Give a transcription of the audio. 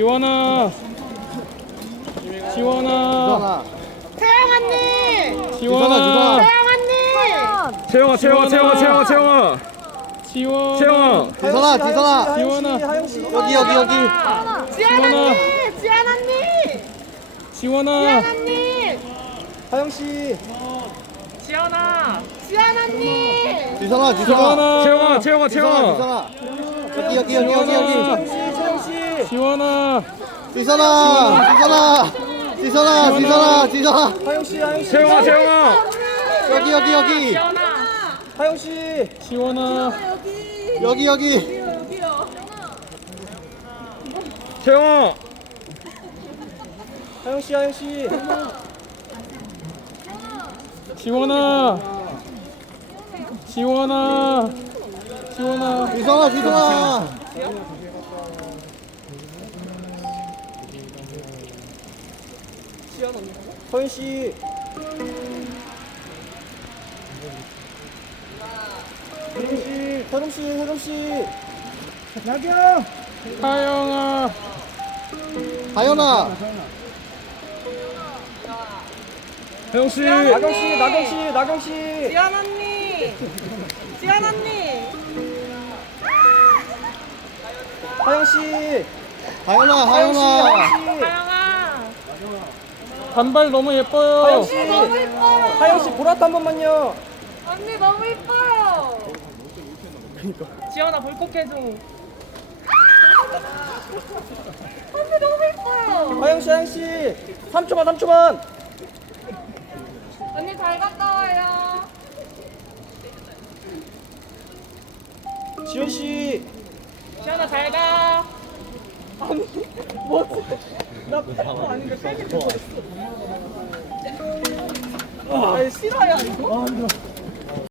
지원아 지원아 언니. 태영 언니 지원아 지원아, 태영 언니 태영아 태영아 태영아 태영아 태영아 지원 지영아 지선아 지선아 지원아 지기여지 여기 지원 언니 지원 언니 지원아 언니 지영씨 지원아 지원 언니 지선아 지선아 지영아지영아지영아 지선아 지기여지 여기 지기 지원아 지선아. 지선아. 지선아 지선아 지선아 지선아 지선아 하영씨 하영씨 세영아 세영아 여기 여기 여기 지원아 하영씨 지원아 여기 여기 여기 여기요 세아 하영씨 하영씨 지원아 지원아 지원아 지선아 지선아 서윤 씨. 서윤 음. 음. 음. 씨, 서윤 씨, 서윤 씨. 나경. 하영아. 하영아. 하영 씨. 나경 씨, 나경 씨, 나경 씨. 지연 언니. 지연 언니. 하영 씨. 하영아. 하영아. 단발 너무 예뻐요. 하영 씨. 하영 씨, 너무 예뻐요. 하영 씨 보라트 한 번만요. 언니 너무 예뻐요. 지연아 볼컥 해줘. 언니 너무 예뻐요. 하영 씨 하영 씨 3초만 3초만. 언니 잘 갔다 와요. 지연 지현 씨. 지연아 잘 가. 아니 뭐. 나 아닌데 빼기 좀 버렸어. 싫어요, 이거? 아,